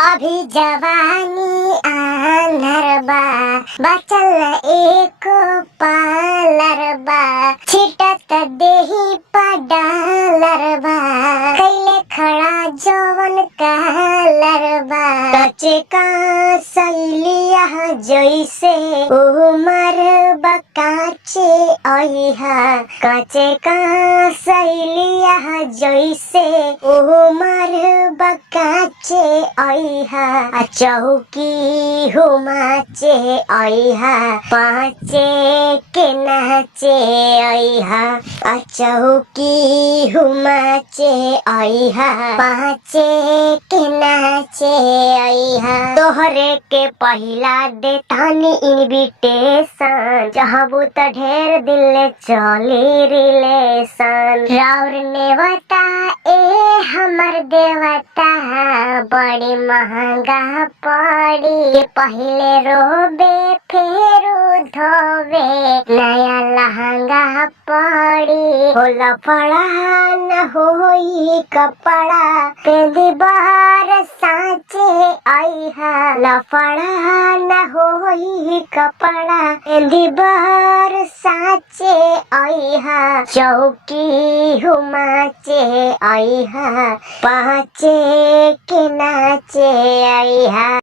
अभी जवानी आनर बा बचल एको पालर बा छिटत देही पडालर बा कैले खड़ा जवन कालर बा कचे का सैलिया जैसे उमर बकाचे अइहा कचे का सैलिया जैसे उमर बकाचे अइहा चौकी हुमाचे अइहा पाँचे के नाचे अइहा चौकी हुमाचे अइहा पाँचे के नाचे अइहा तोहरे के पहिला दे तानी इनविटेशन चाहबू त ढेर दिल चली रिलेशन राउर नेवता ए हमर देवता बड़ी महंगा पड़ी पहले रोबे फेरू धोबे नया लहंगा पड़ी होला पड़ा न होई कपड़ा पेंदी बार साचे आईहा लफड़ा न होई कपड़ा पेंदी बार साचे आईहा चौकी हुमाचे आईहा पाँचे के नाचे आईहा।